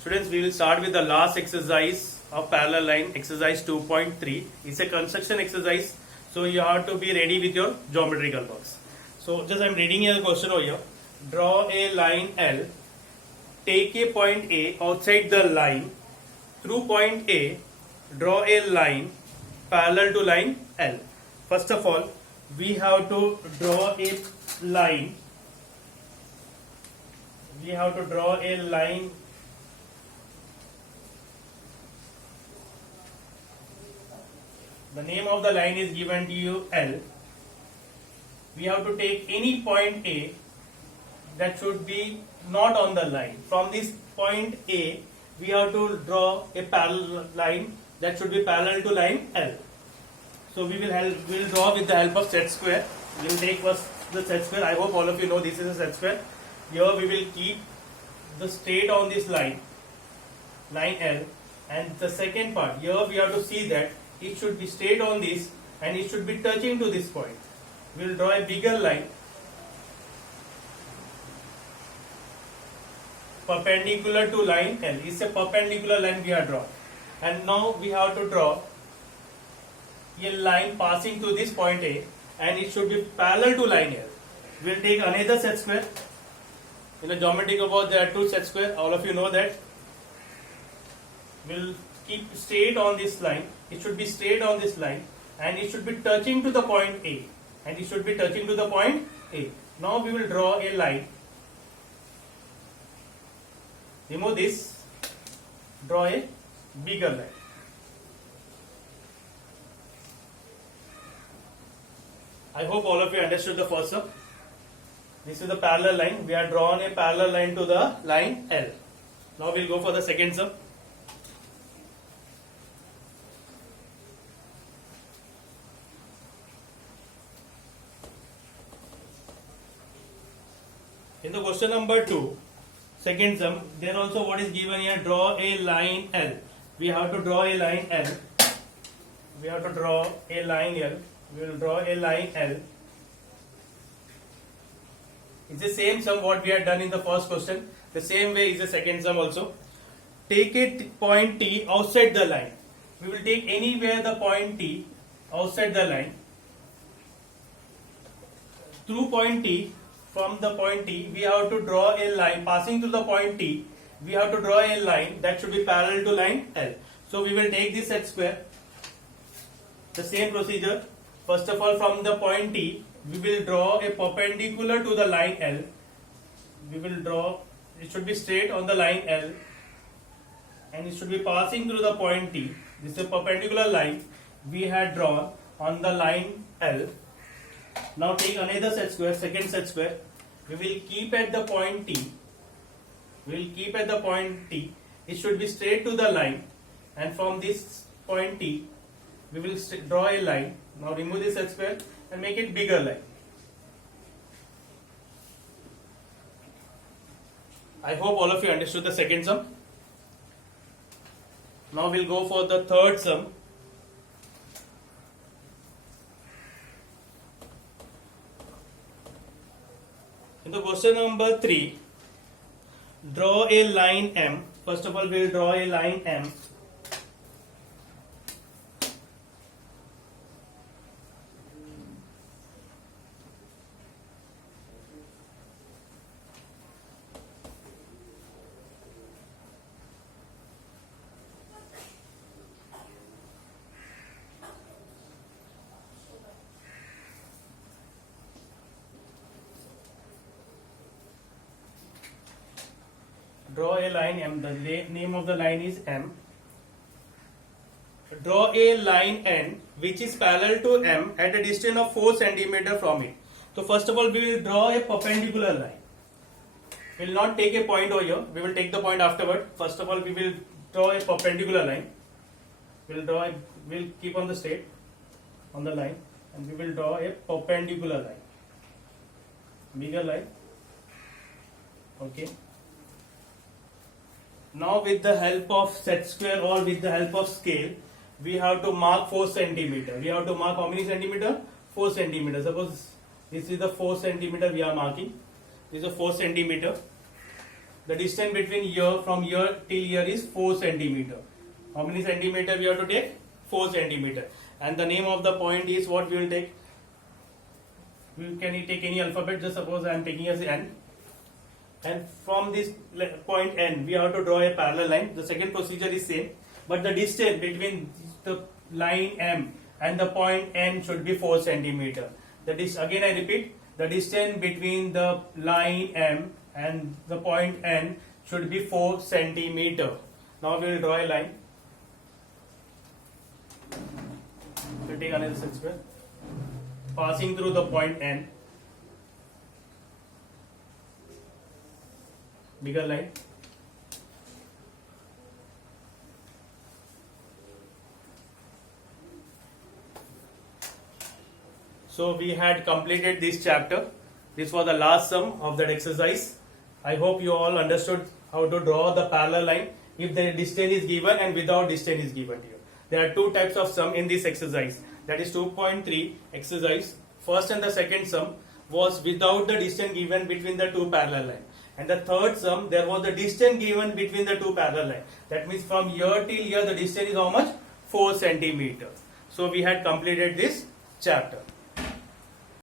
Students, we will start with the last exercise of parallel line, exercise 2.3. It's a construction exercise, so you have to be ready with your geometrical box. So just I'm reading here the question over here. Draw a line L, take a point A outside the line, through point A, draw a line parallel to line L. First of all, we have to draw a line. We have to draw a line The name of the line is given to you L. We have to take any point A that should be not on the line. From this point A, we have to draw a parallel line that should be parallel to line L. So we will draw with the help of set square. We will take first the set square. I hope all of you know this is a set square. Here we will keep the straight on this line L, and the second part here we have to see that it should be straight on this and it should be touching to this point. We will draw a bigger line perpendicular to line L. It's a perpendicular line we have drawn, and now we have to draw a line passing through this point A, and it should be parallel to line L. We will take another set square. In a geometrical box there are two set square, all of you know that. We will keep straight on this line. It should be straight on this line and it should be touching to the point A, and it should be touching to the point A. Now we will draw a line. Remove this, draw a bigger line. I hope all of you understood the first sum. This is the parallel line. We have drawn a parallel line to the line L. Now we will go for the second sum. In the question number 2, second sum, there also what is given here, draw a line L. We have to draw a line L. We have to draw a line L. We will draw a line L. It's the same sum what we had done in the first question. The same way is the second sum also. Take a point T outside the line. We will take anywhere the point T outside the line. Through point T, from the point T, we have to draw a line passing through the point T. We have to draw a line that should be parallel to line L. So we will take this set square. The same procedure. First of all, from the point T, we will draw a perpendicular to the line L. We will draw, it should be straight on the line L, and it should be passing through the point T. This is a perpendicular line we had drawn on the line L. Now take another set square, second set square. We will keep at the point T. We will keep at the point T. It should be straight to the line, and from this point T, we will draw a line. Now remove this set square and make it bigger line. I hope all of you understood the second sum. Now we'll go for the third sum. In the question number 3, draw a line M. First of all, we will draw a line M. Draw a line M. The name of the line is M. Draw a line N which is parallel to M at a distance of 4 cm from it. So first of all, we will draw a perpendicular line. We will not take a point over here. We will take the point afterward. First of all, we will draw a perpendicular line. We will keep on the straight on the line, and we will draw a perpendicular line. Bigger line. Okay. Now with the help of set square or with the help of scale, we have to mark 4 cm. We have to mark how many centimeter? 4 cm. Suppose this is the 4 cm we are marking. This is a 4 cm. the distance between here from here till here is 4 centimeter. How many centimeter we have to take? 4 centimeter. And the name of the point is what we will take? Can you take any alphabet? Just suppose I am taking as N. And from this point N, we have to draw a parallel line. The second procedure is same, but the distance between the line M and the point N should be 4 centimeter. That is, again I repeat, the distance between the line M and the point N should be 4 centimeter. Now we will draw a line. We'll take another set square, passing through the point N. Bigger line. So we had completed this chapter. This was the last sum of that exercise. I hope you all understood how to draw the parallel line if the distance is given and without distance is given to you. There are two types of sum in this exercise. That is 2.3 exercise. First and the second sum was without the distance given between the two parallel lines. And the third sum, there was the distance given between the two parallel lines. That means from here till here the distance is how much? 4 centimeter. So we had completed this chapter.